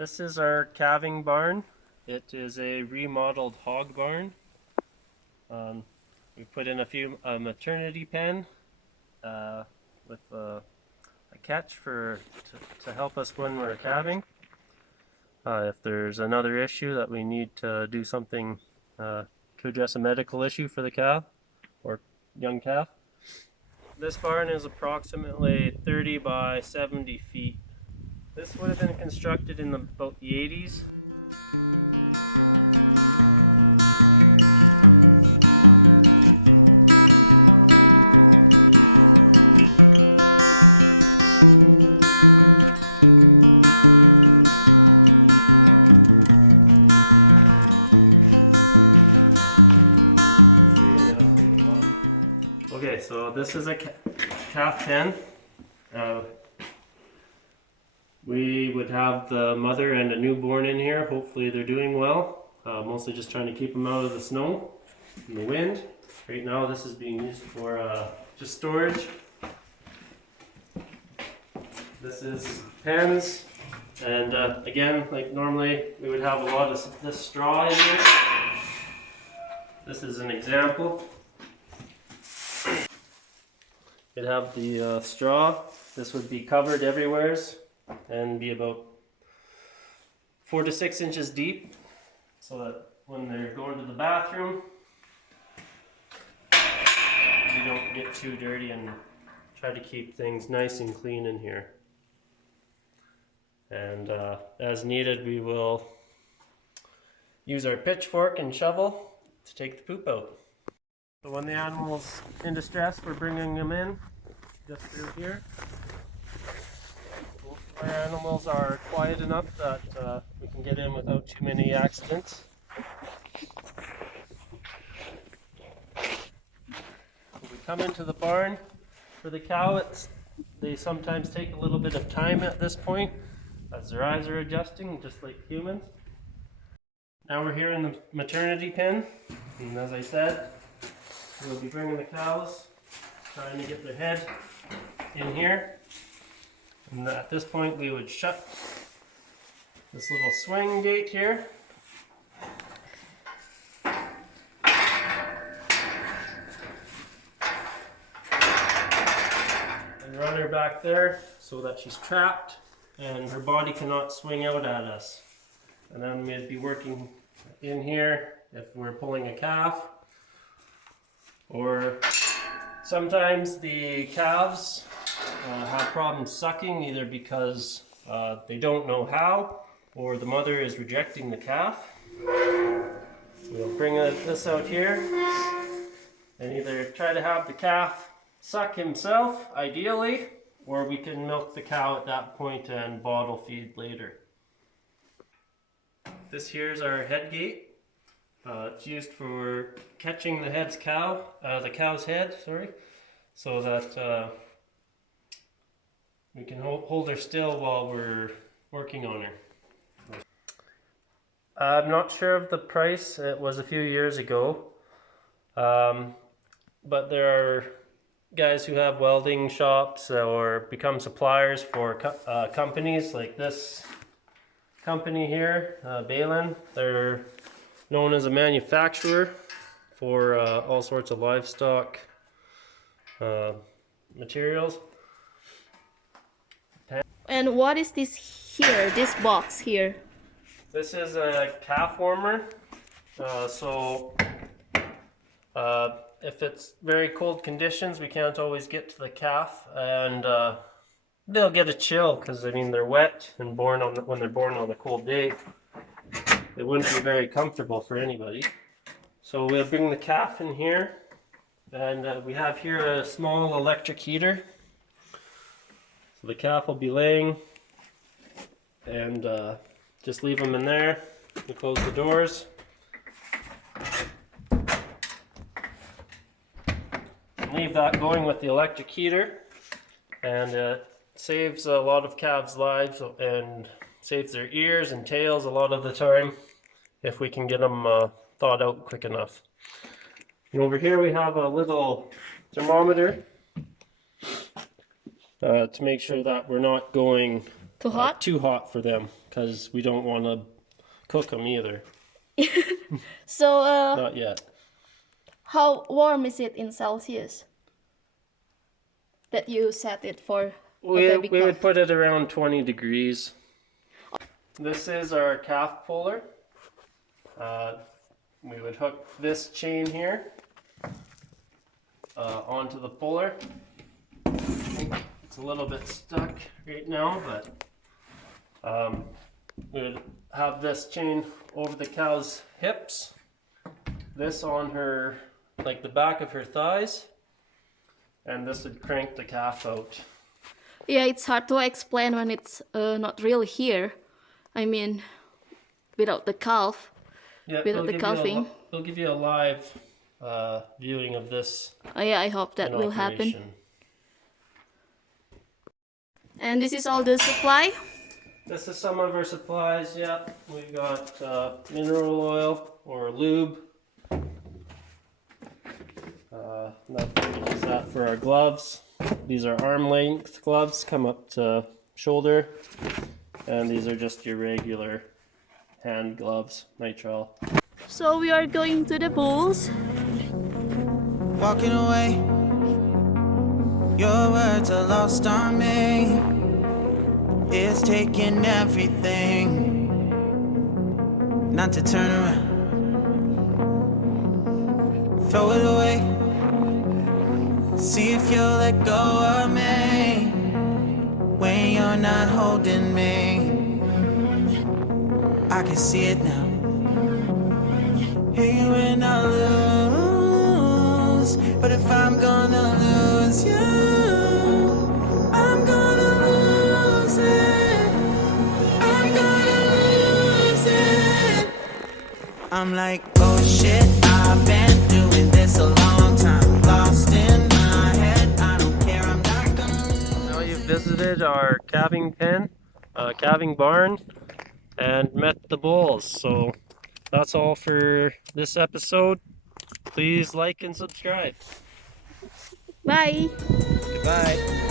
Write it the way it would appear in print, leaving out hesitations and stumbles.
This is our calving barn. It is a remodeled hog barn. We put in a maternity pen with a catch to help us when we're calving. If there's another issue that we need to do something to address a medical issue for the cow or young calf. This barn is approximately 30 by 70 feet. This would have been constructed in about the 80s. Okay, so this is a calf pen. We would have the mother and a newborn in here. Hopefully they're doing well. Mostly just trying to keep them out of the snow and the wind. Right now this is being used for just storage. This is pens, and again, like normally we would have a lot of this straw in here. This is an example. We'd have the straw. This would be covered everywhere and be about 4 to 6 inches deep, so that when they're going to the bathroom, we don't get too dirty, and try to keep things nice and clean in here. And as needed, we will use our pitchfork and shovel to take the poop out. So when the animal's in distress, we're bringing them in just through here. Most of our animals are quiet enough that we can get in without too many accidents. When we come into the barn for the cow, they sometimes take a little bit of time at this point as their eyes are adjusting, just like humans. Now we're here in the maternity pen, and as I said, we'll be bringing the cows, trying to get their head in here. And at this point we would shut this little swing gate here. And run her back there so that she's trapped and her body cannot swing out at us. And then we'd be working in here if we're pulling a calf. Or sometimes the calves have problems sucking, either because they don't know how, or the mother is rejecting the calf. We'll bring this out here and either try to have the calf suck himself, ideally, or we can milk the cow at that point and bottle feed later. This here is our head gate. It's used for catching the cow's head, so that we can hold her still while we're working on her. I'm not sure of the price. It was a few years ago, but there are guys who have welding shops or become suppliers for companies like this company here, Balin. They're known as a manufacturer for all sorts of livestock materials. And what is this here, this box here? This is a calf warmer. If it's very cold conditions, we can't always get to the calf, and they'll get a chill because I mean they're wet and when they're born on a cold day. It wouldn't be very comfortable for anybody. So we'll bring the calf in here, and we have here a small electric heater. So the calf will be laying, and just leave them in there. We close the doors. Leave that going with the electric heater, and it saves a lot of calves' lives and saves their ears and tails a lot of the time if we can get them thawed out quick enough. And over here we have a little thermometer to make sure that we're not going Too hot? Too hot for them because we don't want to cook them either. So, Not yet. how warm is it in Celsius that you set it for? We would put it around 20 degrees. This is our calf puller. We would hook this chain here onto the puller. It's a little bit stuck right now, but we would have this chain over the cow's hips, this on her, like the back of her thighs, and this would crank the calf out. Yeah, it's hard to explain when it's not really here. I mean, without the calf, Yeah, without the calving. They'll give you a live viewing of this. Yeah, I hope that in will happen. operation. And this is all the supply. This is some of our supplies, yeah. We've got mineral oil or lube. Use that for our gloves. These are arm length gloves, come up to shoulder. And these are just your regular hand gloves, nitrile. So we are going to the pools. Walking away, your words are lost on me. It's taking everything not to turn around. Throw it away, see if you'll let go of me when you're not holding me. I can see it now. Hey, when I lose, but if I'm gonna lose you, I'm gonna lose it. I'm gonna lose it. I'm like, oh shit, I've been doing this a long time. Lost in my head, I don't care, I'm not gonna lose. Now you've visited our calving pen, calving barn, and met the bulls. So that's all for this episode. Please like and subscribe. Bye. Goodbye.